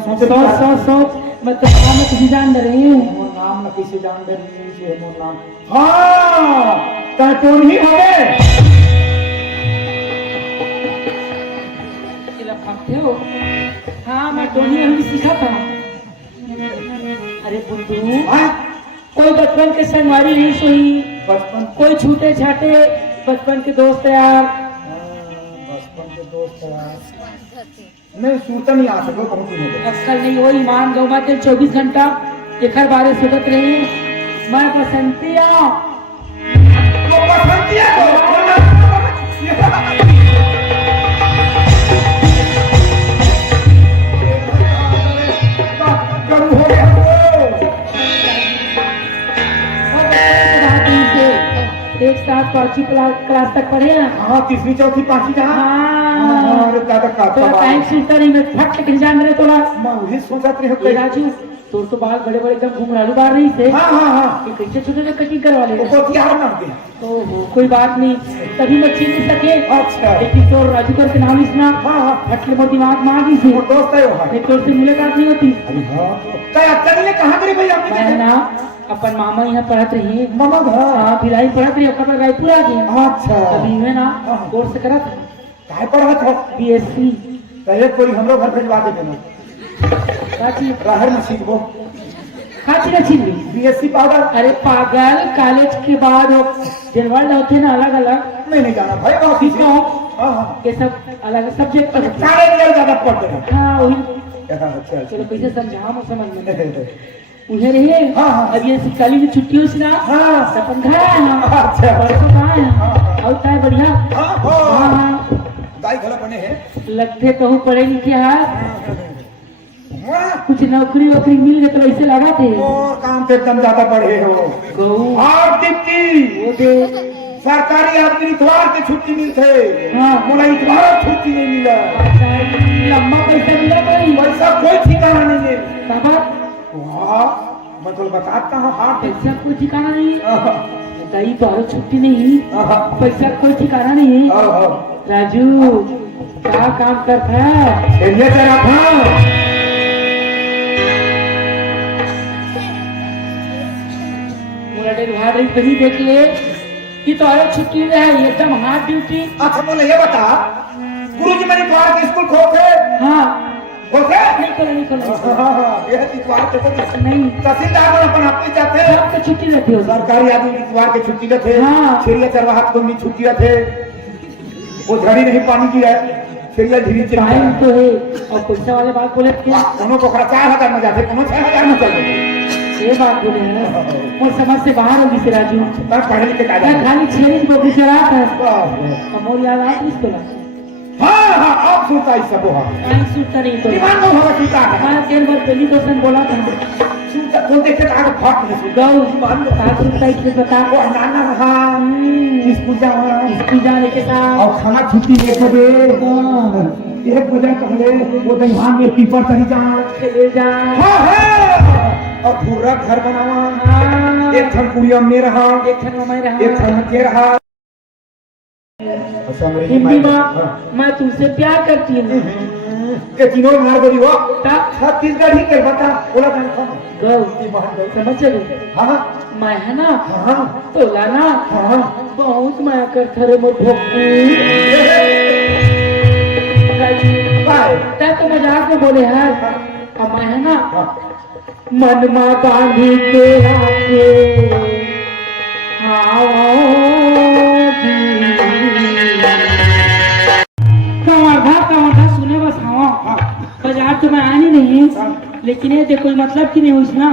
सोच मैं तो नाम में किसी जान रही हूँ। नाम न किसी जान रही नाम। हाँ तो ही हो गए हो। हाँ मैं टोनी अभी सीखा था। अरे बुद्धू कोई बचपन के संगवारी नहीं सोई, बचपन कोई छूटे छाटे बचपन के दोस्त यार। बचपन के दोस्त यार नहीं सूता नहीं आ सको बहुत दिन हो गए। अक्कल नहीं हो ईमान गौमा के 24 घंटा एक बारे सुगत रही। मैं बसंतिया तो बसंतिया एक साथ 5वीं क्लास तक पढ़े ना। हाँ 3वीं 4थी 5वीं कहाँ। हाँ अरे दादा का टाइम सीखता नहीं मैं फट के जान रहे थोड़ा। मैं वही सोचा रही राजू तो बाल बड़े बड़े एकदम घुंघरालू बाल नहीं थे। हाँ हाँ हाँ कैसे छोटे कटिंग करवा ले तो कोई बात नहीं तभी मैं छीन नहीं सके। अच्छा लेकिन तो राजू कर के नाम इसना फटले मोर दिमाग में आ गई थी। दोस्त है वो नहीं तो उससे मुलाकात नहीं होती। कहाँ करे भाई आपने मैं ना अपन मामा यहाँ पढ़त रही। मामा हाँ भिलाई पढ़त रही कपड़ा रायपुर आ गई। अच्छा अभी मैं ना कोर्स करत काय पढ़त हो BSc। पहले कोई हमरो घर भेजवा दे देना रहर में सीखबो खाची ना छीन ली BSc पाउडर। अरे पागल कॉलेज के बाद जनवल होते ना अलग अलग मैं नहीं जाना भाई बहुत ही हाँ ये सब अलग सब्जेक्ट पर सारे लेवल ज्यादा पढ़ते हैं। हाँ वही अच्छा चलो कैसे समझाओ मैं समझ में उन्हें रही है। हाँ अब ये काली की छुट्टी हो ना हाँ अपन घर आए हैं। अच्छा परसों कहाँ है और क्या बढ़िया। हाँ दाई घला बने हैं लगते कहूँ पढ़े लिखे है कुछ नौकरी वोकरी मिल गए तो ऐसे लगा थे और काम पे एकदम ज्यादा बढ़े हो और दीप्ति सरकारी आदमी इतवार के छुट्टी मिलते। हाँ मोला इतवार छुट्टी नहीं मिला। लम्बा पैसा मिला कोई पैसा कोई ठिकाना नहीं है। कब मैं तो बताता हूँ हाँ पैसा कोई ठिकाना नहीं बताइए तो और छुट्टी नहीं पैसा कोई ठिकाना नहीं। राजू क्या काम करता है ये तेरा था तभी देख ले कि तो और छुट्टी है एकदम हार्ड ड्यूटी। अच्छा बोले ये बता गुरुजी मेरी द्वार के स्कूल खोलते। हाँ खोलते नहीं करो नहीं करो ये द्वार के नहीं तहसीलदार और अपन आप जाते हैं तो छुट्टी रहती हो सरकारी आदमी की द्वार के छुट्टी रहते। हाँ चिड़िया चरवाहा को भी छुट्टी रहते। वो झड़ी नहीं पानी की है चिड़िया झीरी टाइम तो है और पैसा वाले बात बोले क्या दोनों को 4000 में जाते कोनो 6000 में चलते। ये बात बोले है वो समझ से बाहर होगी से राजू पढ़े लिखे का खाली छेली को गुजरात है मोर याद आ इसको ना। हाँ हाँ आप सुनता ही सब हो नहीं सुनता नहीं तो दिमाग में होगा सुनता है। हाँ केन बार पहली क्वेश्चन बोला था सुनता कौन देखे तो आगे फाट नहीं सुनता। गौ कहाँ सुनता इससे बता वो नाना हाँ स्कूल जाने के साथ और खाना छुट्टी लेके दे 1 बजे पहले वो दहीवान में पीपर सही चले जा और पूरा घर बनावा। एक ठन कुड़िया में रहा एक ठन में रहा एक ठन के रहा। हिंदी में मैं तुमसे प्यार करती हूँ के तीनों मार गई हो छत्तीसगढ़ ही के बता बोला समझ चलो। हाँ मैं है ना हाँ तो लाना हाँ बहुत माया कर थरे मोर भोकू तो मजाक में बोले है अब मैं है ना मन माँ बांधी के आके कवर्धा सुने बस हवा बाजार तो मैं आनी नहीं लेकिन ये देखो मतलब की नहीं हुई ना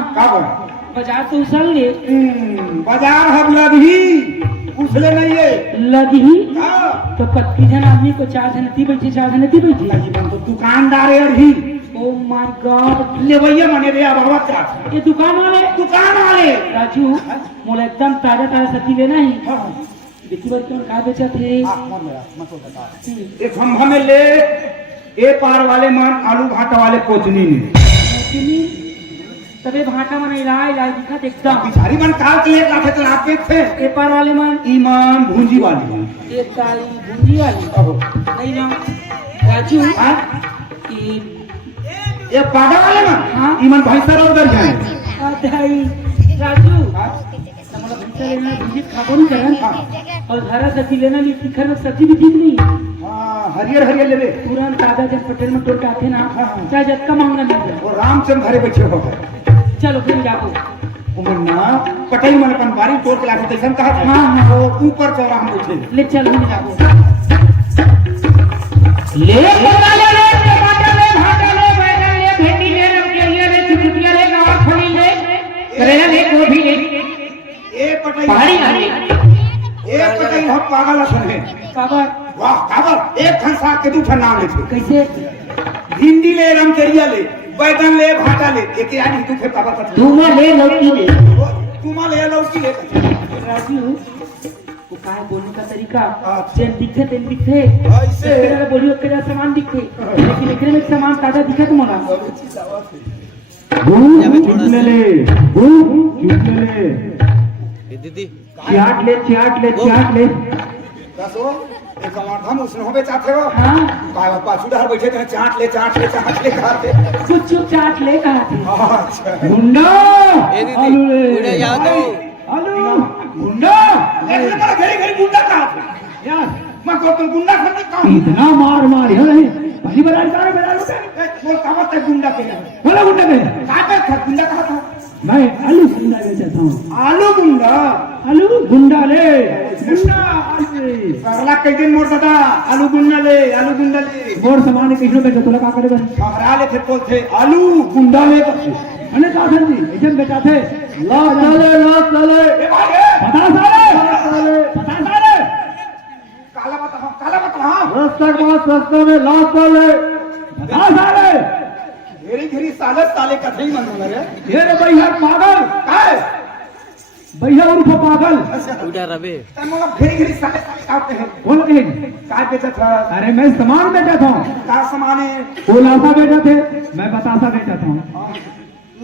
बाजार तो उछल ले बाजार हम लगी उछले नहीं है लगी तो 25 जन आदमी को 4 जन ती बैठी 4 जन ती बैठी तो दुकानदार है अभी। ओ माय गॉड ले भैया मने रे बाबा क्या ये दुकान वाले राजू मोला एकदम ताजा ताजा सब्जी लेना है। देखी बार क्यों कहा बेचा थे एक खंभा में ले ए पार वाले मन आलू भाटा वाले कोचनी में तबे भाटा मन इलाज दिखा एकदम बिचारी मन काल के एक लाखे तो लाख थे। ए पार वाले मन ईमान भूंजी वाली एक काली भूंजी वाली नहीं ना राजू ये पागल वाले ना हाँ। ईमन भैंसर और उधर जाए अदाई राजू हमारा भैंसा लेना भिजिट खाबो नहीं करन और हरा सब्जी लेना ली तिखर में सब्जी भी ठीक नहीं हाँ हरियर हरियर लेवे तुरंत ताजा जब पटेल में तोड़ के आते ना हाँ। चाहे जब का मांगना नहीं है वो रामचंद्र घरे बैठे हो चलो फिर जाओ उमन्ना पटेल मन अपन बारी तोड़ के लाके तैसन कहा था हाँ, हाँ। वो ऊपर चौरा हम बैठे ले चल हम जाओ ले टमाटर ले टमाटर ले भाटा ले बैगन ले भिंडी ले रमकेलिया ले चुटकिया ले गावा फली ले करेला ले गोभी ले ए पटेल पहाड़ी ना ले ए पटेल हम पागल असन है काबर वाह काबर एक ठन साग के दू ठन नाम है कैसे भिंडी ले रमकेरिया ले बैगन ले भाटा ले एक यानी तू फिर पागल कर तुमा ले लौकी ले तुमा ले लौकी ले राजू वो काय बोलने का तरीका अच्छा। जेन दिखे तेन दिखे ऐसे। एक जगह बोलियो के जगह सामान दिखे लेकिन एकरे में सामान ताजा दिखे तुम्हारा चुटले ले चुटले ले दीदी चाट ले चाट ले चाट ले कसो एक समाधान उसने होबे चाहते हो हाँ काय बापा सुधार बैठे थे चाट ले खाते कुछ चुप चाट ले कहा थे अच्छा गुंडा ए दीदी उड़े याद हो हेलो गुंडा लेकिन मेरा घरी गुंडा कहा था यार मैं को तुम गुंडा खरीद का इतना मार है नहीं पहली बार आ रहा बोल कहां तक गुंडा के बोला गुंडा के कहां था गुंडा कहा था मैं आलू गुंडा बेचता हूँ आलू गुंडा आलू गुंडा ले गुंडा आलू सरला कई दिन मोर दादा आलू गुंडा ले मोर सामान कहीं बेचो तोला का करे बन हमरा ले थे बोलते आलू गुंडा ले अने का सर जी एकदम बेटा थे ला चले ए भाई बता साले काला बता हां रास्ता में ला चले बता साले घेरी साले कथे ही मन रे ये रे भैया पागल काय भैया उर्फ पागल उड़ा रबे तन मतलब घेरी साले आते हैं बोल के काय बेचा था अरे मैं सामान बेचा था का सामान है वो लाशा बेचा थे मैं बतासा बेचा था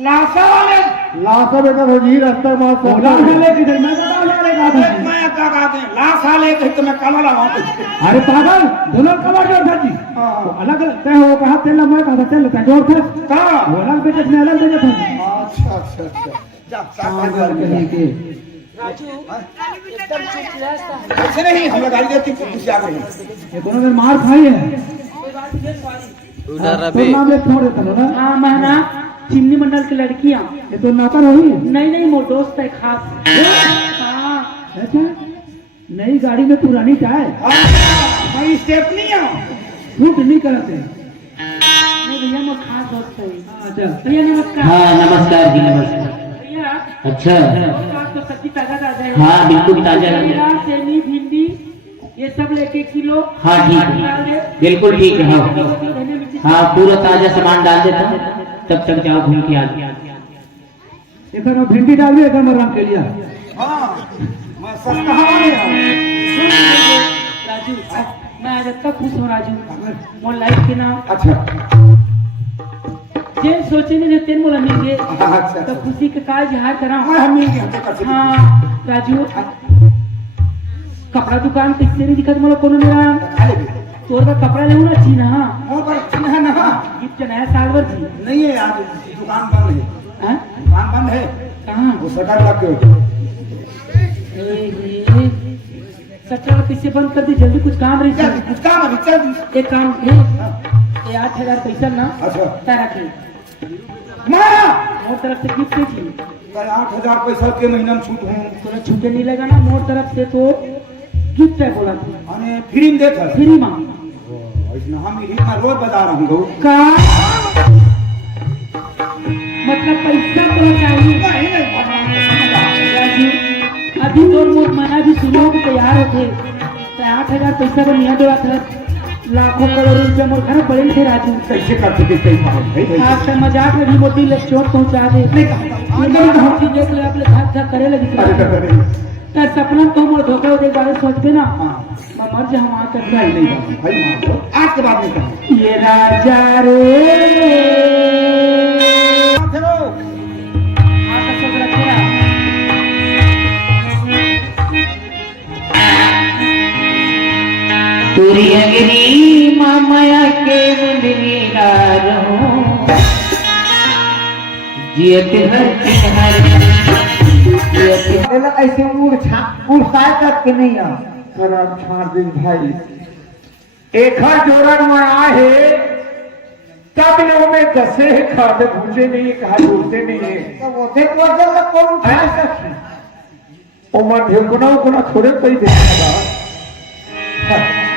लाशा वाले लाशा बेचा था जी रास्ता में लाशा ले किधर मैं बतासा ले कहा था मैं क्या कहते हैं लाशा ले कहीं तो मैं काला लगाऊं अरे पागल दोनों कबाड़ जोड़ था जी हां अलग अलग तय हो कहा तेल मैं कहा तेल का जोड़ था का वो अलग बेचा मैं अलग बेचा था अच्छा जा पागल कहीं के ऐसे नहीं हम गाड़ी देती कुछ आ गई ये दोनों में मार खाई है उड़ा तो रबे नाम ले छोड़ देता ना हां महना चिमनी मंडल की लड़कियां ये तो नौकर हुई नहीं मोर दोस्त है खास हां अच्छा नई गाड़ी में पुरानी चाय मैं स्टेपनी हूं फूट नहीं करते नहीं भैया मैं खास दोस्त है अच्छा भैया नमस्कार हाँ नमस्कार जी नमस्कार भैया अच्छा आप तो सब्जी ताजा है हाँ बिल्कुल ताजा है खीरा, सेमी भिंडी ये सब लेके किलो हाँ ठीक है बिल्कुल ठीक है हाँ हाँ पूरा ताजा सामान डाल देता हूँ तब तक जाओ घूम के आ एक बार भिंडी डाल दिया एक बार रंग के लिया हां मैं सस्ता हवा में राजू मैं आज तक खुश हूँ राजू मोर लाइफ के नाम अच्छा जेन सोचे नहीं तेन मोला मिल गए अच्छा तो खुशी के काज हार करा मैं हम मिल गया तो कर हाँ राजू कपड़ा दुकान किससे नहीं दिखा मोला कोनो मेरा खाले भी तोर का कपड़ा लेऊ ना छी ना मोर पर चिन्ह ना गिफ्ट नया साल भर जी नहीं है आज दुकान बंद है हाँ दुकान बंद है कहाँ वो शटर लग के सट्टा कैसे बंद कर दी जल्दी कुछ काम रही चल कुछ काम अभी चल एक काम है ये 8,000 पैसा ना अच्छा तारा के मारा मोर तरफ से गिफ्ट है जी 8,000 पैसा के महीना में छूट हूं तोरा छूटे नहीं लगा ना मोर तरफ से तो गिफ्ट है बोला था अने फ्री में देता फ्री मां ऐसा हम ही में रोज बता रहा हूं का मतलब पैसा तो चाहिए नहीं नहीं राजू, अभी तो मोर मना भी सुनो को तैयार होते तो 8,000 पैसा तो नहीं देवा था लाखों करोड़ रुपया मोर घर पड़े थे राजू कैसे कर सके कई बात आप तो मजाक में भी मोटी लोग चोट पहुंचा दे हम चीज देख ले अपने हाथ था करे लगी तो सपना तो मोर धोखा होते बारे सोच के ना मैं मर जा हम आकर नहीं भाई मार आज के बाद नहीं करना ये राजा रे आका सब रखेगा पूरी अग्नि माया के मुंडरी डालो जियते हैं ऐसे उड़साए तक के नहीं आ करम छाड़ दिन भाई एक जोरन में आहे तब लोग में दसे खाते भूसे नहीं कहा भूलते नहीं है तो वो देख वो जल कौन खा सकी ओ मन ढेकुना थोड़े कोई देखा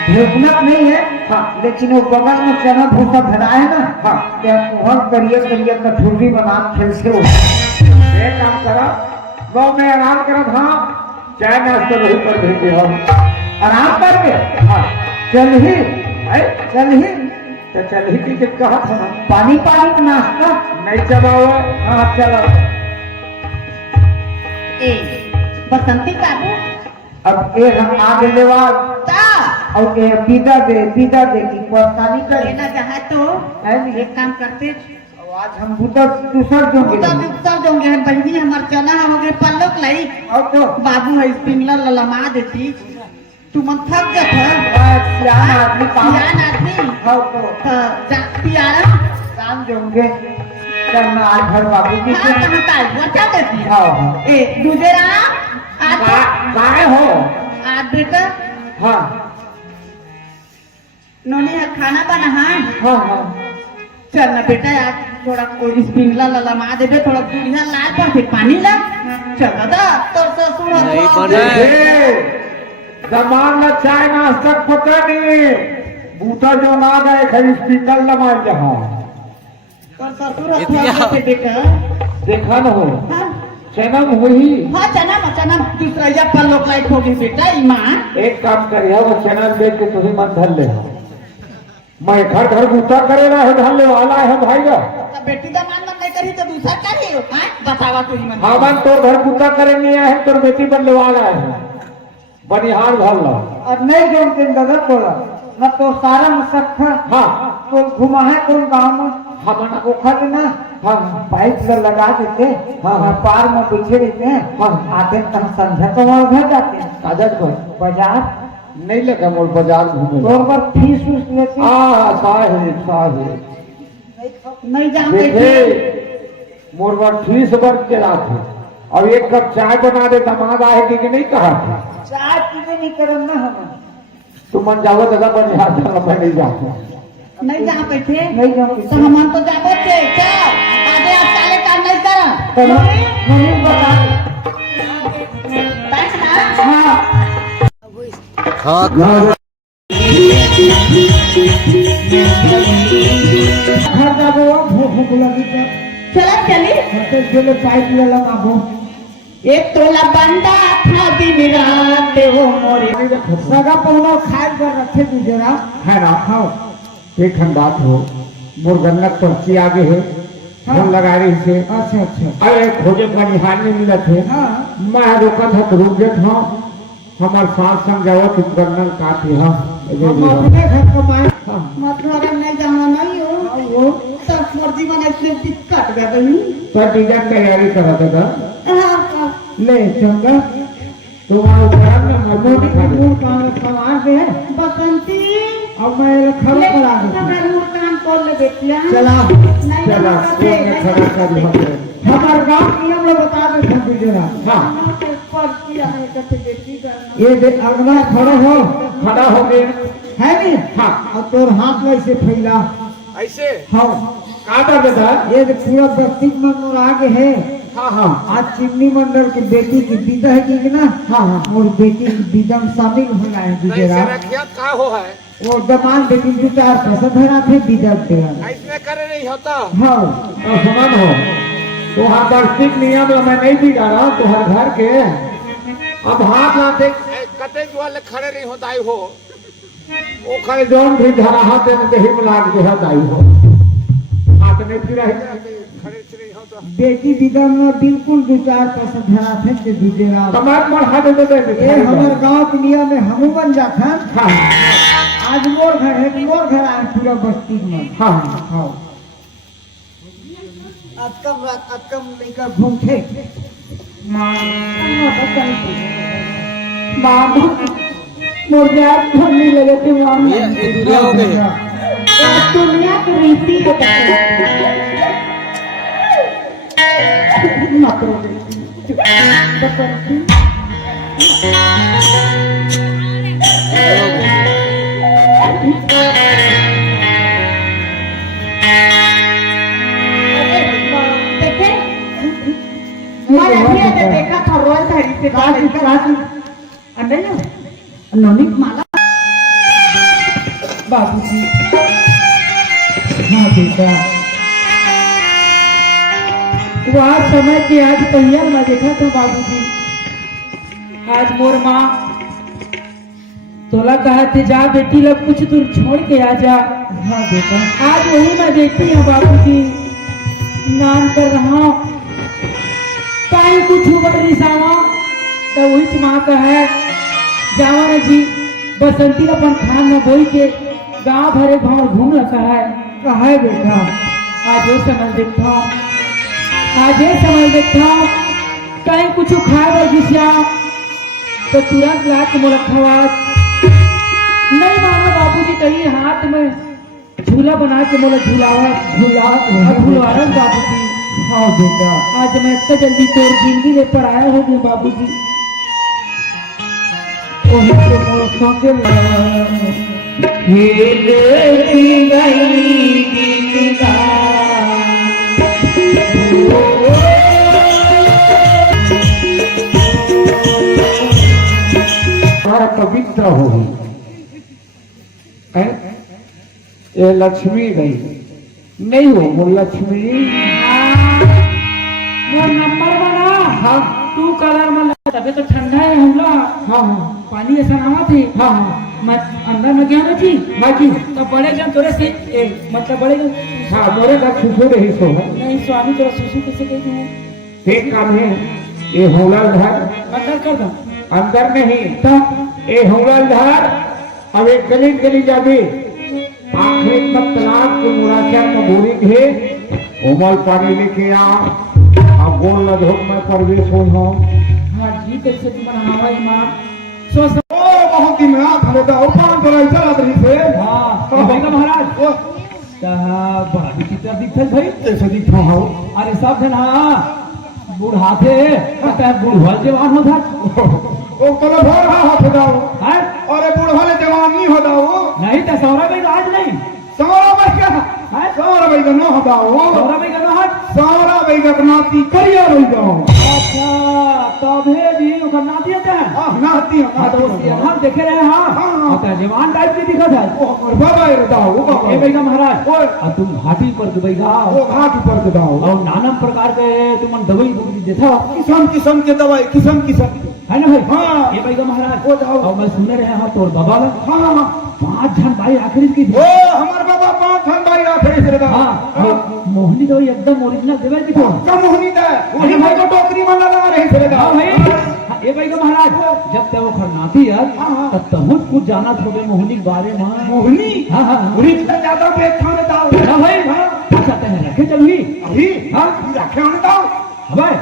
ढेकुना नहीं है हाँ लेकिन वो बगल में चना भूसा भरा है ना हाँ वहाँ करिए कठोरी बना खेल से हो एक काम करा वो मैं आराम करा था चाय नाश्ता नहीं कर देंगे हम आराम करके हाँ चल ही तो चल ही की कहा था ना पानी का नाश्ता नहीं चला हुआ हाँ चलो ए बसंती काबू अब ये हम आगे लेवा ता और ये विदा दे की परेशानी करे लेना चाहे तो है नहीं एक काम करते आज हम दूसर जोगे उतर उतर दोगे हम बहनी हमार चना हो गए पल्लोक लाई और तो बाबू है पिंगला ललमा देती तू मन थक गया था सियान आदमी काम सियान आदमी हाँ तो पियारा काम जोगे करना आज घर बाबू की हाँ कहाँ का बचा देती हाँ ए दूजे राम आज काय हो आज बेटा हाँ नोनी है खाना बना हाँ हाँ चल ना बेटा यार थोड़ा कोई पिंगला ललमा देबे थोड़ा दूरिया लाल पर फिर पानी ला चल दादा तोर ससुर नहीं हरवा बने। जमान न चाय नाश्ता पता नहीं बूटा जो ना गए खरी स्पीकर लगा जहाँ तोर ससुर हरवा पे बेटा देखा न हो हाँ जन्म हुई हाँ चना दूसरा या पर लोग लाइक होगी बेटा ईमा एक काम करिए वो चैनल देख के तुम्हें मन धर ले मैं घर बूटा करेगा है धर ले वाला है भाई का तो बेटी का मान नहीं करी तो दूसरा करी हाँ बतावा तू ही मन हाँ मन तो घर बूटा करेंगे है तो बेटी बनने वाला है बनिहार भर लो और नहीं जो दिन दादा तोड़ा न तो सारा मसक्खा हाँ तो घुमा है कौन गाँव में हाँ ओखर ना हाँ पाइप लगा देते हाँ पार में पीछे रहते हैं हाँ आते तक संध्या तो वहाँ घर जाते हैं कागज पर बाजार नहीं लगा मोर बाजार घूमे तो पर फीस उस लेते हैं साहे नहीं जाऊँ देखे मोर बार 30 वर्ष के रात है और एक कप चाय बना दे दमाद आएगी कि नहीं कहा था चाय पीने नहीं करम ना हम तुम मन जाओ दादा बनिहार चलो मैं नहीं जाता नहीं जा बैठे नहीं जाऊँ तो हम तो जाबो थे चल आगे आप काले काम नहीं कर चलो नहीं बता बैठ ना हाँ हाँ घर जाबो भूख लगी चला चली तो चलो पाइप लगा बो एक तोला बंदा था दिन रात वो मोरे सगा पौनो खाए कर रखे तू जरा है ना खाओ एक बात हो मुर्गन्नत पर्ची आगे है फोन लगा रही से अच्छा अरे खोजे बनिहार नहीं मिला थे हाँ मैं रुका था तो रुक गया था हमारे साथ समझाओ तुम गन्नत काटी हाँ हम अपने घर कमाए मतलब नहीं जाना नहीं हो वो सब मर्जी बना इसलिए दिक्कत कर रही पर डिजाइन तैयारी करा था ले चंगा तुम्हारा उपराम में मोटी मजबूत कमूर कमार दे बसंती अब मैं खड़ा करा दूँ काम कर ले बेटिया चला चला मैं खड़ा कर दूँ हमारे गांव नियम लोग बता दे सब जरा हाँ ये देख अगला खड़ा हो गए है नहीं हाँ और तोर हाथ वैसे फैला ऐसे हाँ काटा बेटा ये देख पूरा व्यक्ति में आगे है हाँ हाँ आज चिमनी मंडल की बेटी की विदा है कि ना हाँ हाँ और बेटी की विदा में शामिल होना है गुजरात क्या हो है वो दमान बेटी दो चार पैसा धरा थे विदा तेरा ऐसे करे नहीं होता हाँ तो समान हो तो हाँ वार्षिक नियम मैं नहीं बिगा रहा तो हर घर के अब हाथ लाते कते वाले खड़े नहीं होता हो वो खड़े जौन भी धरा हाथ में दही में लाग जो है दाई हो हाथ नहीं फिर खड़े से नहीं होता बेटी विदा में बिल्कुल दो चार पैसा धरा थे कि गुजरात कमाल पर हाथ दे ये हमारे गांव के नियम में हम बन जाता हाँ आज मोर घर है मोर घर आए पूरा बस्ती में हाँ हाँ अब कम लेकर घूमते बाबू मुर्गा ठंडी लगे थे ये दूरिया हो गए दुनिया की रीति हाथ रो दे देखे मैंने अभी अभी देखा था रोज साड़ी से नोनिक माला बाबूजी हाँ बेटा वो आज समय के आज पहिया मैं देखा था बाबूजी आज मोर माँ तोला कहा थे जा बेटी लोग कुछ दूर छोड़ के आ जा हाँ बेटा आज वही मैं देखती हूँ बाबूजी नाम कर रहा हूँ कहीं कुछ बड़ी सावा तो वही माँ का है जावा न जी बसंती अपन खान न बोई के गांव भरे भाव घूम लगा है कहा है बेटा आज ये समझ देखता हूँ आज ये समझ देखता हूँ कहीं कुछ खाए बर घिसिया तो तुरंत ला के मोला खवा नहीं मानो बाबूजी कहीं हाथ में झूला बना के मोला झूलावा बाबूजी हाँ बेटा आज मैं इतना जल्दी तोर जिंदगी में पढ़ाया हो गया बाबूजी हमारा पवित्र होगी ये लक्ष्मी गई नहीं हो वो लक्ष्मी वो नंबर बना हाँ तू कलर में तबे तो ठंडा है हम लोग हाँ पानी ऐसा नामा थी हाँ मैं अंदर में गया ना जी बाकी तो बड़े जन थोड़े से मतलब बड़े जन हाँ मोरे घर सुसु रही सो है नहीं स्वामी थोड़ा सुसु कैसे कहते हैं एक काम है ये होलल धर अंदर कर दो अंदर नहीं तब ये होलल धर अब एक गली जाबी आखिरी तक तालाब के मुराचार में बोरी घे उमल पानी लेके आ अब गोल लधोक में प्रवेश हो हाँ जी कैसे तुम हवा माँ सो ओ बहुत दिन रात हमें तो ऊपर तो ऐसा लग रही से हाँ बेटा महाराज कहा बड़ा विचित्र दिखत भाई कैसे दिखा हो अरे सब जन हाँ बूढ़ा थे कहता है बूढ़ा जवान हो था ओ कल भर हाथ दाओ हैं? अरे बूढ़ा ले जवान नहीं हो दाओ नहीं तो सौरा भाई आज नहीं सौरा भाई क्या हैं? सौरा भाई का नो हो दाओ सौरा भाई का हाथ सौरा भाई का नाती करिया भाई दाओ अच्छा तबे जी ओकर नाती होते हैं हां नाती हाँ तो वो हम देखे रहे हाँ हाँ। तो जवान टाइप के दिखा था ओ बाबा रे दाओ ए भैया महाराज ओए अब तुम घाटी पर दुबईगा ओ घाट ऊपर के दाओ और नाना प्रकार के तुम दवाई देता किस्म के दवाई किस्म है ना भाई हाँ। ये भैया महाराज ओ जाओ और मैं सुने रहे हाँ तोर बाबा ला हां 5 जन भाई आखिरी की ओ हमार बाबा 5 खन भाई आखिरी से दाओ हाँ मोहनी दवाई एकदम ओरिजिनल देवे की तो कम होनी दा उन्हीं भाई को टोकरी में लगा रहे से हाँ दाओ भाई हाँ, ये भाई का महाराज जब तक वो खरनाती है तब तहुत कुछ जाना छोटे मोहनी के बारे में मोहनी हाँ हाँ उन्हीं से ज्यादा पेट खाने दाओ हाँ भाई अच्छा तह रखे चलवी अभी हाँ रखे होने दाओ हाँ भाई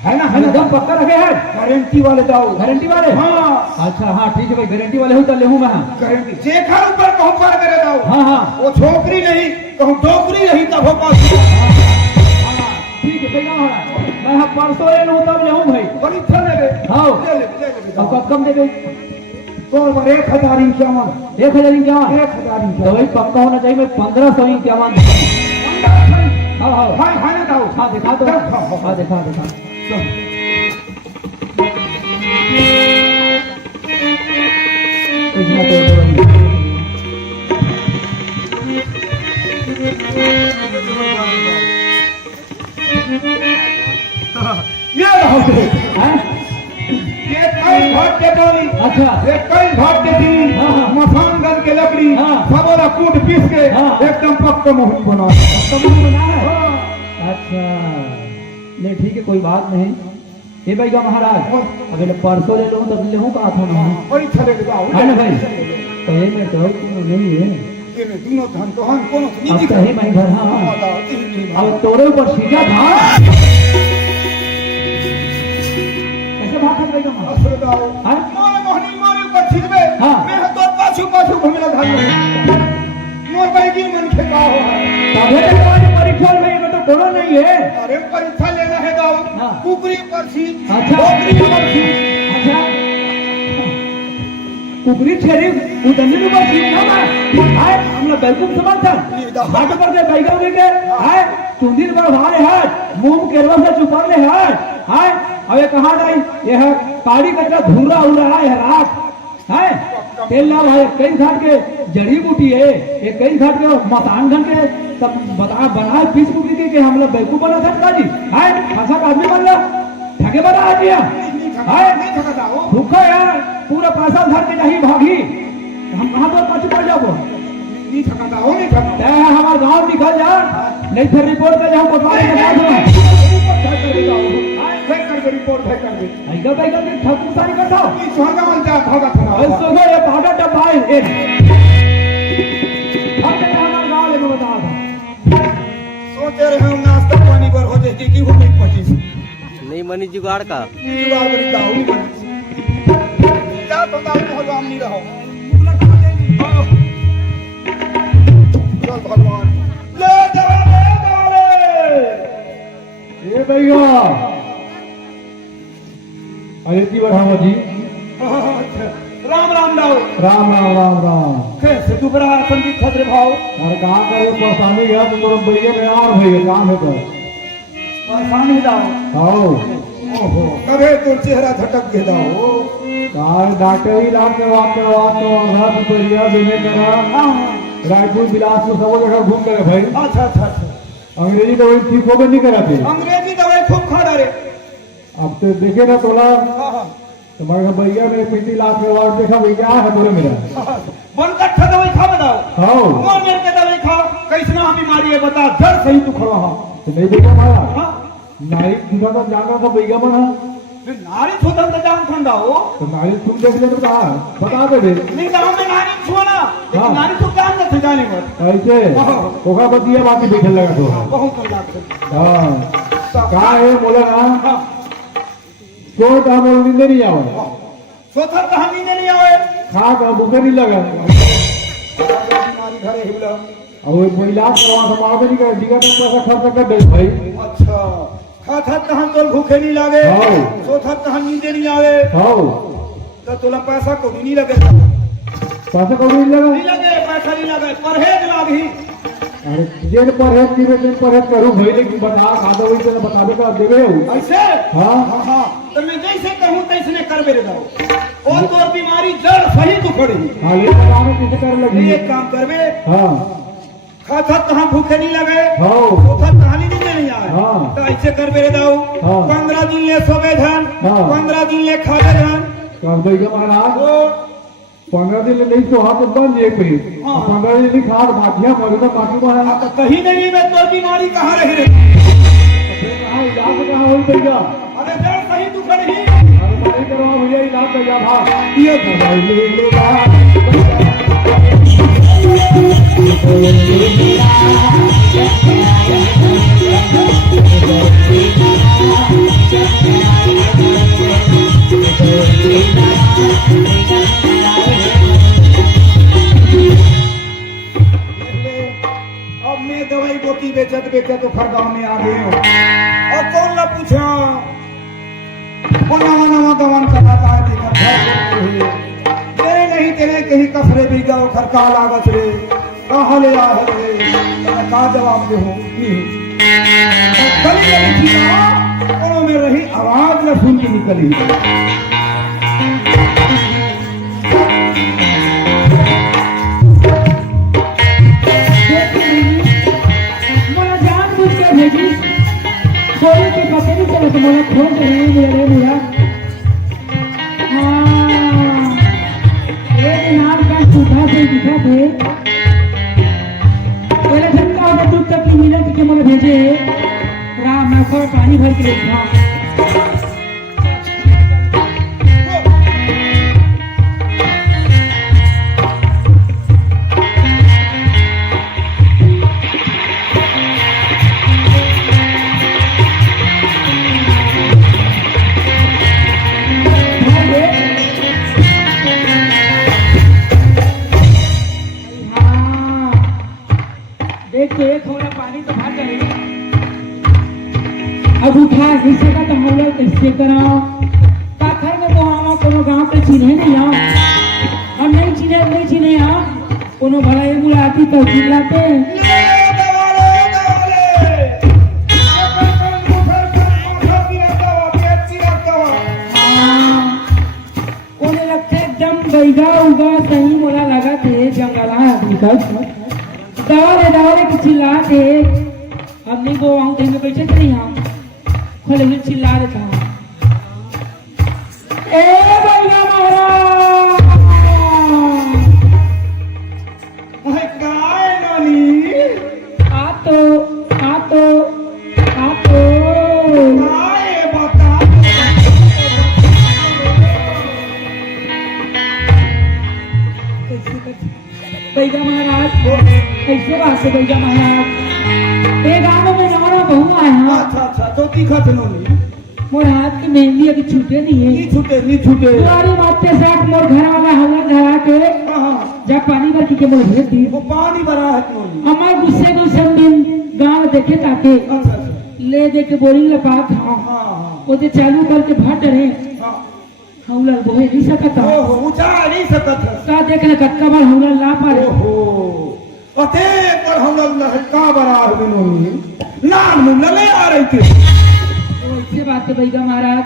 है ना एकदम पक्का रखे हैं गारंटी वाले दाओ गारंटी वाले हाँ अच्छा हाँ ठीक है भाई गारंटी वाले हो तो ले हूँ मैं गारंटी जेखर ऊपर कहूं पर करे दाओ हाँ हाँ वो छोकरी नहीं कहूं डोकरी रही तब हो पास ठीक है भैया महाराज मैं हाँ परसों ले लूँ तब ले हूँ भाई बड़ी चले गए हाँ ले ले अब कब कम दे गई तो 1000 इक्यावन 1000 इक्यावन 1000 तो भाई पक्का होना चाहिए मैं 1500 इक्यावन हाँ हाँ हां हां ना दाओ हाँ दिखा दो हाँ दिखा ये रहो ये कई भाग के बोली अच्छा ये कई भाग के दी हाँ, हाँ। मसानगंज के लकड़ी हाँ। सबोरा कूट पीस के हाँ। एकदम पक्का मोहनी बना समझ में ना है अच्छा नहीं ठीक है कोई बात नहीं ये भाई का महाराज अगर परसों ले लूँ तब ले हूँ कहा था ना बड़ी चले जाओ है ना भाई तो ये में तो नहीं है ये दोनों धन तो हम कोनो अब नहीं कहीं मैं घर हाँ अब तोरे ऊपर सीधा था कैसे बात है भाई का महाराज असर दाओ हाँ? मोर मोहनी मोर ऊपर छिड़बे हाँ। मैं तो पाछू घुमला धान मोर बैगी मन के का हो तबे तो आज परीक्षा में ये तो कोनो नहीं है अरे परीक्षा लेना है दाओ हाँ। कुकरी परसी अच्छा कुकरी परसी अच्छा कुकरी छेरी उतरने में बस ना मैं हाय हमला बेवकूफ समझता बात करके बैगा लेके हाय तुंदिन पर भाले है मुंह केरवा से चुपा ले है हाय अबे कहां गई यह काड़ी कचरा धुरा हो रहा है रात है तेल ना भाई कई घाट के जड़ी बूटी है ये कई घाट के मसान घन के सब बना पीस कुकरी के हमला बेवकूफ बना था जी हाय ऐसा आदमी बन ला ठगे बना आ गया हाय भूखा यार पूरा पैसा घर के नहीं भागी हम कहां पर पाछू पड़ जाओ नहीं थकाता हो नहीं थकाता हमारे गांव निकल जा नहीं फिर रिपोर्ट कर हम बता रिपोर्ट है कर दे ऐसा बैगा के ठाकुर सारी करता ई सोगा वाला भागा था ऐसो गो ये भागा डब्बा है एक हम तो हमारे गांव में बता था सोचे रहे हम नाश्ता पानी पर हो जाए कि वो नहीं पची नहीं मनी जुगाड़ का जुगाड़ करी दाऊ नहीं बनी क्या तो दाऊ हो हम नहीं रहो चल भगवान ले दवाले ये भैया अरे की बढ़ावा जी राम राम दाऊ राम राम राम राम कैसे दुबरा संगीत खतरे भाव अरे कहाँ करे परेशानी है तो भैया में और भैया काम है कर परेशानी दाऊ आओ ओहो कबे तो चेहरा झटक के दाऊ कार डॉक्टर ही लाभ करवा तो रात भैया देने करा रायपुर बिलासपुर सब जगह घूम करे भाई अच्छा अच्छा अच्छा अंग्रेजी दवाई ठीक होगा नहीं कराते अंग्रेजी दवाई खूब खा डाले अब तो देखे ना तोला हाँ हाँ तुम्हारे भैया ने 35 लाख के वार्ड देखा भैया है बोले मेरा वन कट्ठा दवाई खा बताओ हाँ कौन मेरे के दवाई खा कैसना हम बीमारी है बता जड़ सही तू खड़ा हाँ तो नहीं देखा मारा हाँ नारी छुटा तो जाना था भैया बना नारी छुदन तो जान ठंडा हो तो नारी तुम देख ले तो बता दे नहीं गाँव में नारी छुआ ना हाँ। नारी तो जान न थे जाने पर ऐसे ओका बतिया बाकी बैठे लगा तो बहुत कर जाते हाँ कहा है बोला ना हाँ क्यों कहा बोल नींद नहीं आओ सोचा कहानी नहीं आवे खा का भूखे नहीं लगा बीमारी घरे हिबला और वो इलाज करवा तो मार नहीं कर दिया तो पैसा खर्च कर दे भाई अच्छा खाता तहन तो भूखे नहीं लागे हाँ। सोचा तहन नींदे नहीं आवे हाँ तो तोला पैसा को नहीं लगे पैसा कौन नहीं लगा नहीं लगे पैसा नहीं लगे परहेज लागी अरे जेल परहेज की दिन परहेज करूं भाई लेकिन बता खादा वही तो बतावे का देवे हो ऐसे हाँ हाँ हाँ तो मैं जैसे कहूँ तैसने कर बेरे दाओ और तोर बीमारी जड़ सही तू पड़ी हाँ लेकिन आगे किसे कर लगी एक काम करबे हाँ खाता तहाँ भूखे नहीं लगे हाँ सोचा कहानी नहीं आए हाँ। तो ऐसे कर बेरे दाओ हाँ। 15 दिन ले सोबे धन हाँ। 15 दिन ले खावे धन कब भैया महाराज तो 15 दिन नहीं तो हाथ बंद एक पे हाँ। 15 दिन नहीं खाद बाटिया मरना बाटी बना तो कहीं नहीं में तोर बीमारी कहाँ रही रे कहाँ इलाज कहाँ हुई भैया अरे जड़ सही तू खड़ी अरे नहीं करवा भैया इलाज कर जा भाग ये दवाई ले लो अब मैं दवाई बोती बेचत बेचत तो खर गाँव में आ गए हो और कौन ना पूछा नवा नवा गवन कथा का देखा तेरे नहीं तेरे कहीं कफरे भी जाओ खरका लागत रे कहाँ ले आ रे का जवाब दे हो कल में रही आवाज न सुन के निकली मला जानबूझ के भेजी सोने के पकड़ी चले तो मला खोल के नहीं मिले मुझा हाँ एक नाम का सूखा से दिखा थे पहले झटका होगा दूध तक की मिला कि मला भेजे राम मैं थोड़ा पानी भर के लेता देख के थोड़ा पानी तो भर गई अब उठा नहीं सका तो हम लोग कैसे कराओ पाखर में तो हम कोनो गांव के चिन्हे नहीं आओ हम नहीं चिन्हे आओ कोनो भला ये बुलाती तो चिल्लाते कोने लगते एकदम बैगा उगा सही मोला लगा थे जंगला आदमी का दौड़े की चिल्लाते हमने को वहां देंगे बैठे थे यहाँ खोले हुए चिल्ला रहे था ए भैया महाराज काय नानी आ तो काय बता भैया महाराज कैसे बात है भैया महाराज ए गाँव में नौरा बहू आए हैं अच्छा तो तीखा थे नोनी मोर हाथ की मेहंदी अभी छूटे नहीं है नहीं छूटे तुम्हारी बात के साथ मोर घर वाला हवा धरा के जब पानी भर के मोर भेज दी वो पानी भरा है नोनी हमारे गुस्से दिन गाँव देखे ताके अच्छा ले दे के बोरिंग लपात हाँ वो तो चालू करके भट रहे हौला बोहे नहीं सकता ओहो ऊंचा नहीं सकत है का देख ले कटका बार हौला ला पारे ओहो अते पर हम लोग का बरा है नोनी नान मुंडा ले आ रही थी ऐसे बात है भैया महाराज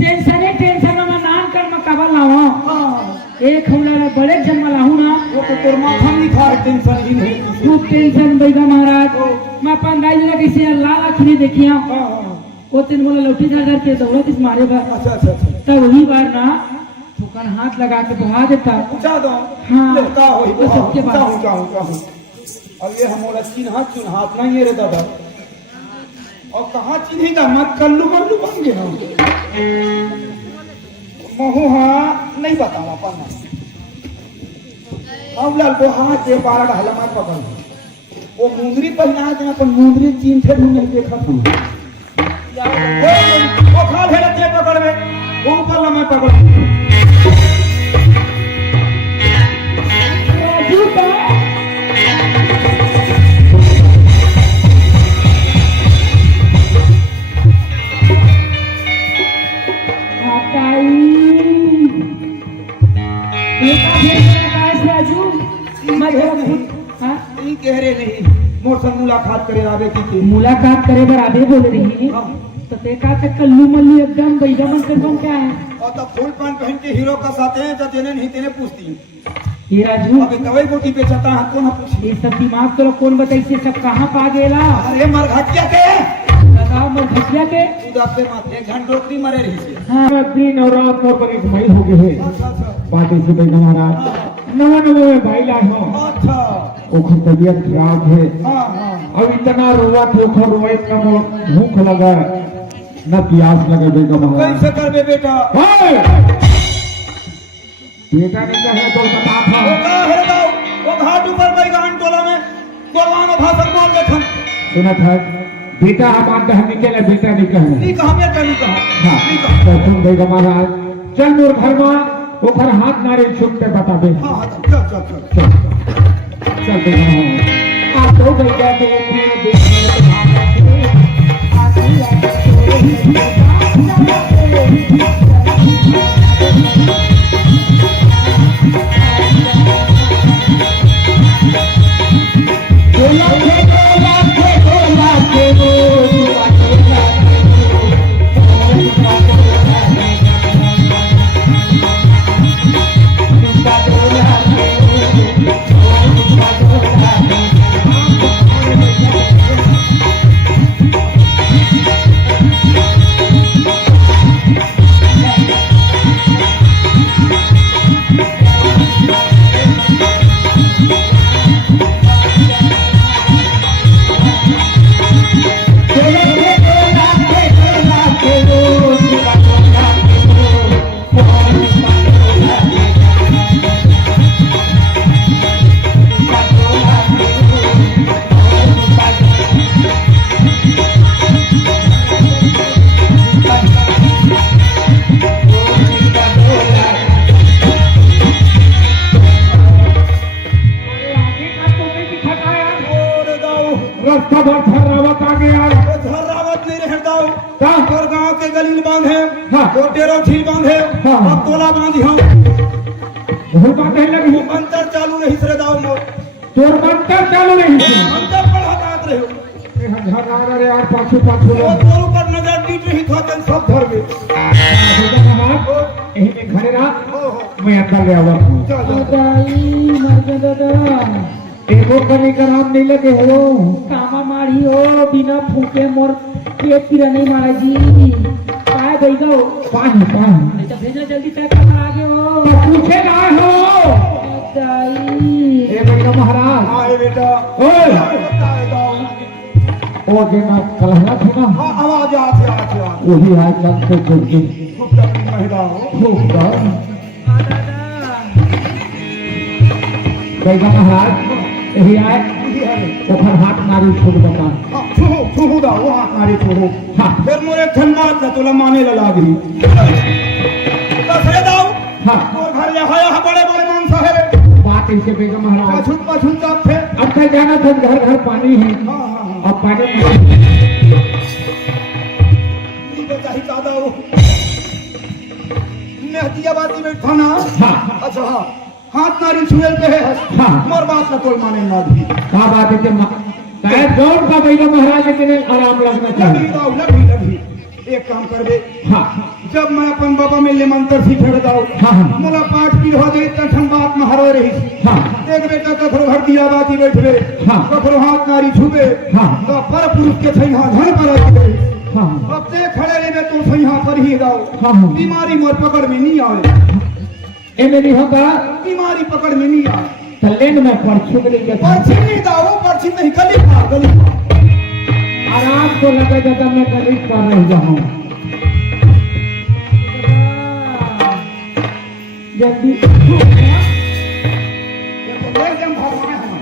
टेंशन में नान कर मैं काबल लावा एक हौला बड़े जन्म लाहू ना वो तो तोर माथा नहीं खा टेंशन ही नहीं खूब टेंशन भैया महाराज मैं अपन गाय जला कैसे लाल आखिरी देखिया वो तीन बोला लौटी जा के दौड़त इस मारे बार अच्छा तब वही बार ना ठोकर हाथ लगा के बहा देता ऊंचा दो हाँ। लेता होई वो सबके बाद। चाहूं अब ये हमारा चिन्हात नहीं है रे दादा और कहाँ चिन्हेगा मत कल्लू मल्लू बन गए हम महू हाँ नहीं बताऊँ अपन हम लाल को हाथ से 12 ढाला मत पकड़ वो मुंदरी पहना है अपन मुंदरी चीन थे नहीं देखा था वो खा भेड़े ते पकड़ में वो ऊपर ला मैं पकड़ राजू का राजू कह रहे नहीं मोर संग मुलाकात करे आवे की मुलाकात करे बर आबे बोल रही है तो देखा तो कल्लू मल्लू एकदम बैजा मन कर बन क्या है और तब फुल पैंट पहन के हीरो का साथ है जब देने नहीं तेने पूछती ये राजू अबे दवाई गोटी पे चता है कौन पूछी ये सब दिमाग तो कौन बताई से सब कहाँ पा गेला अरे मर घटिया के बताओ मर घटिया के उदा पे मत एक घंटोकरी मरे रही से हाँ दिन और रात मोर पर एक मई हो गए है अच्छा बातें से भाई महाराज नवा में भाई ला हो अच्छा ओखर तबियत खराब है हाँ अब इतना रोवा थे ओखर रोवा इतना भूख लगा न प्यास लगे बेटा महाराज कैसे करबे बेटा ओए! बेटा नहीं कहे तो बता था वो का है दाऊ वो घाट ऊपर बैगान टोला में गोलवा में भाषण बोल देखन सुना था बेटा हमार कहा निकले बेटा नहीं कहना नहीं कहा बेटा नहीं कहा हाँ नहीं कहा तो सुन भाई महाराज चल मोर घर में ओखर हाथ नारे छुपते बता दे हाँ चल चल बेटा आप तो बैठा थे देखने को भागा थे आती रास्ता भर थर्रावत आ गया धरावत वो तेरो ठीक बांधे हाँ। अब तोला बांधी हम वो बात है लगी अंतर चालू नहीं सरे दाव मोर तोर मंत्र चालू नहीं है अंतर पढ़ातात रहे हो घर रे यार पाछू पाछू वो तोर ऊपर नजर टीट रही था तन सब धर में यही में घरे रहा मैं अंदर ले आवा दाई मर दादा एगो कमी का नाम नहीं लगे हो कामा मारी हो बिना फूके मोर पेट पीरा नहीं मारा जी काय गई गो पानी पानी अच्छा भेजना जल्दी पैक कर आगे हो तो पूछे ना हो दाई ए बेटा महाराज हां ए बेटा ओए बताए दाव ओ जे ना कलहला थी ना हां आवाज आते वही आज तक से छोड़ के खूब तकलीफ महिला हो खूब डर बेटा महाराज यही आए ओखर हाथ नारी छोड़ बता छुहु दा वो हाथ मारे छुहु हाँ फिर मोरे धनबाद का तोला माने ला लागी दसरे दाव हाँ और घर ले आया बड़े बड़े मानसा है बात ऐसे बेटा महाराज पाछुन जात थे अब तक जाना था घर घर पानी है हां हां अब पानी ये बेटा ही का दाव नेहतियाबादी में थाना हाँ अच्छा हां हाथ नारी छुएल पे है हाँ। मोर बात का तोल माने ना भी क्या बात है कि शायद दौड़ का बेटा महाराज के लिए आराम लगना लगी चाहिए दाव लगी एक काम कर दे हाँ जब मैं अपन बाबा में ले मंत्र सी फेर दाव हाँ हाँ मोला पाठ पीर हो गई तठन बात में हरो रही हाँ एक बेटा कखरो हर दिया बाती बैठवे हाँ। कखरो हाथ नारी छुबे हाँ। तो पर पुरुष के सही हाथ धन पर आ गई हाँ अब ते खड़े रहे तो सही हाथ पर ही दाव हाँ, हाँ। बीमारी मोर पकड़ में नहीं आवे ये मेरी होगा बीमारी पकड़ में नहीं आवे कल्याण में परछू के लिए पर्ची नहीं दाव पर्ची नहीं गली पार गली पार आराम को लगा जाता मैं करीब कर रही जाऊँ जल्दी ये तो एकदम भगवान है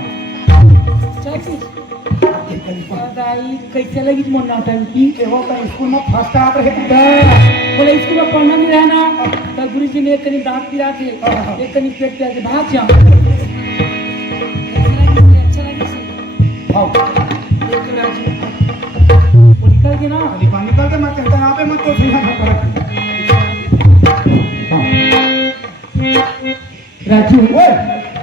दाई कैसे लगी मोर नौटंकी के हो का स्कूल में फर्स्ट आ रहे बोले स्कूल में पढ़ना नहीं रहना तो गुरु जी ने एक कनी दांत पिला थे एक कनी पेट पिला थे भाग जा अच्छा लगी आओ वो निकल के ना निकल के मत कहता यहाँ पे मत तो सही हाथ पर राजू ओए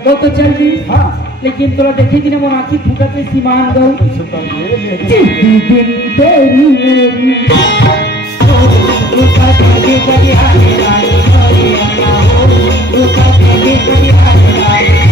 वो तो चल गई हां लेकिन तोरा देखेगी ना मोर आँखी फूटत में सीमान गौ सुपर ये चिट्ठी दिन तेरी मेरी रुका के कभी आने वाली कोई आना हो रुका के कभी आने वाली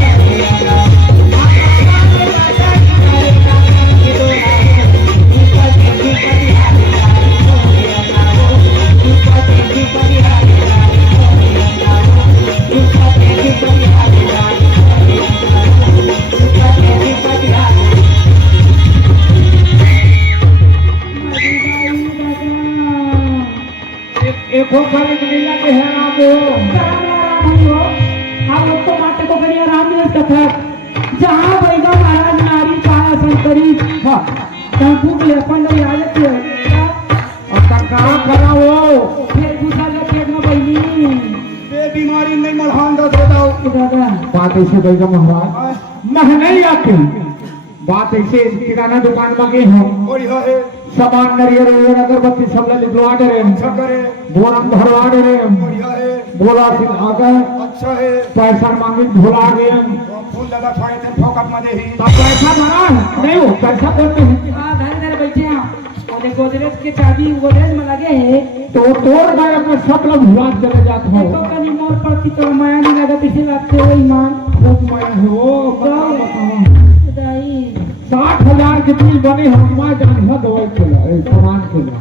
एक हो खाली मिला के है ना वो हम लोग तो माटे को करिए आराम मिल सकता जहाँ बैगा महाराज नारी पाया संकरी हाँ तहाँ भूख ले अपन लोग आ जाते हो और कहाँ करा वो फिर घुसा ले पेट में बहनी ये बीमारी नहीं मलहान दस बताओ दादा बात ऐसे बेटा महाराज मैं नहीं आती बात ऐसे किराना दुकान में गई हूँ बढ़िया है सामान नरियर अगरबत्ती सब लिखवा दे रहे अच्छा करे बोरम भरवा दे रहे बढ़िया है बोला फिर आ गए अच्छा है पैसा मांगी भुला गए फूल लगा छोड़े थे फोकट में दे ही तब पैसा भरा नहीं हो पैसा देते हैं हाँ घर घर बैठे हैं और गोदरेज के चाबी गोदरेज में लगे है तो तोड़ गए अपने सब लोग भुला चले जाते हो तो कहीं मोर पड़ती तो माया नहीं लगा पीछे लगते हो ईमान खूब मैं हो बताओ दाई 60,000 के बिल बने हम मां जान है दवाई खेला सामान खेला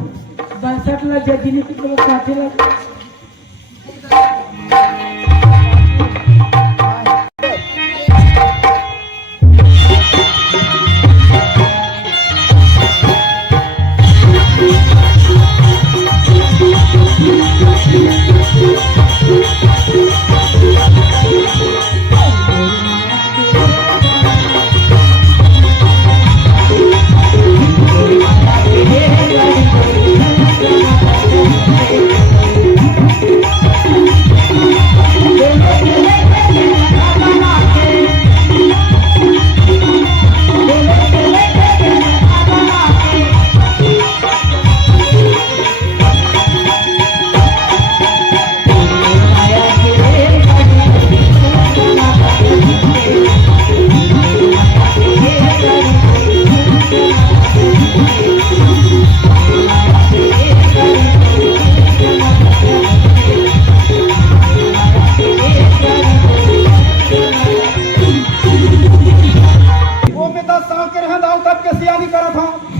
62 लाख जजीनी की तो 60 लाख Hey,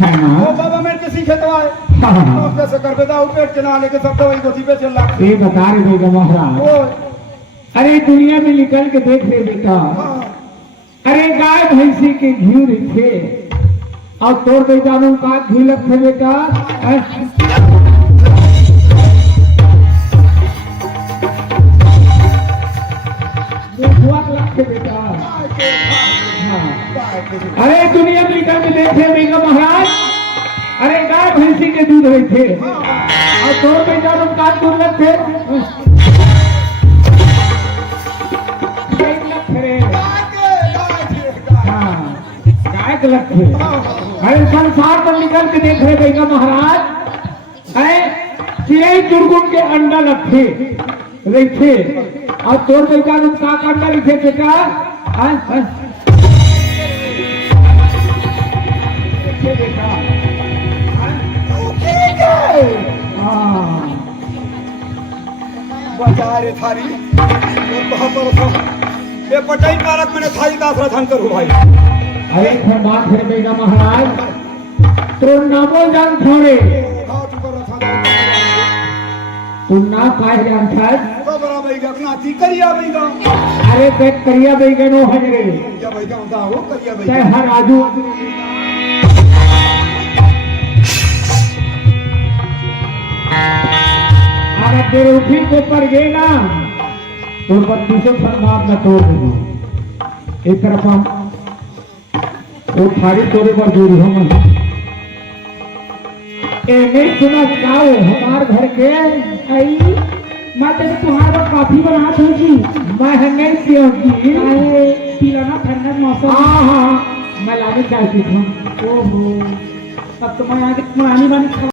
है ना ओ बाबा मेरे किसी खेतवा है हाँ, हाँ, हाँ। तो कैसे कर बेटा पेट चला लेके सब दवाई गोदी पे चल रहा ये बता रहे बेगम महाराज ओ अरे दुनिया में निकल के देख ले बेटा हाँ अरे गाय भैंसी के घी रखे और तोड़ बेटा नु का घी लगते बेटा लगते बेटा हाँ। अरे दुनिया में निकल के देख ले बेगम महाराज अरे गाय भैंसी के दूध रखे और तोड़ बेटा नु का दूध लगते गाय के लगते अरे संसार पर निकल के देख रहे बेगम महाराज अरे चिड़ै चुरगुन के अंडा लगते रखे और तोड़ बेटा तुम का अंडा लिखे बेटा बचा रे थारी ये पटाई पारक मैंने थारी का आसरा धान करूँ भाई अरे बात है बेगा महाराज तो नामो जान छोड़े हाँ तू कर रहा था तू ना काहे जान था बबरा भाई का नाती करिया भाई का अरे पे करिया बेगा नो हजरे या भाई का होता हो करिया भाई चाहे हर आजू अगर तेरे उठी को पर गए ना तो 3200 संभाव न तोड़ देना एक तरफ हम वो थारी तोड़े पर जोड़ी हम नहीं सुना गाओ हमार घर के आई मैं तेरे तुम्हारा कॉफी बना दूंगी मैं नहीं पियोगी अरे पिलाना ठंडा मौसम हाँ हाँ मैं लाने चाहती हूँ ओहो अब तो मैं आगे पुरानी वाली खा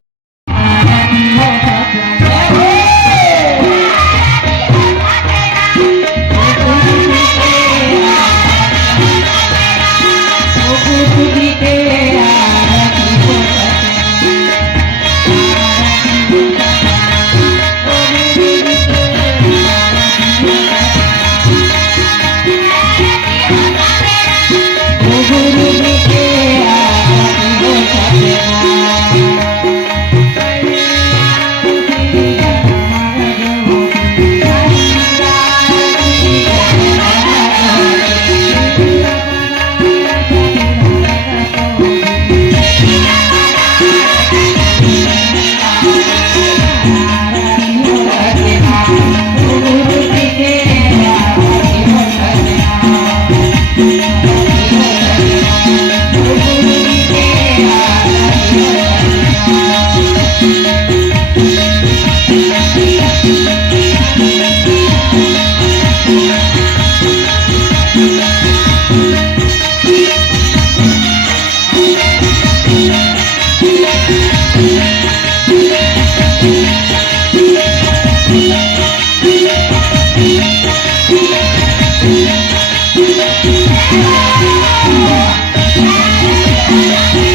Yeah.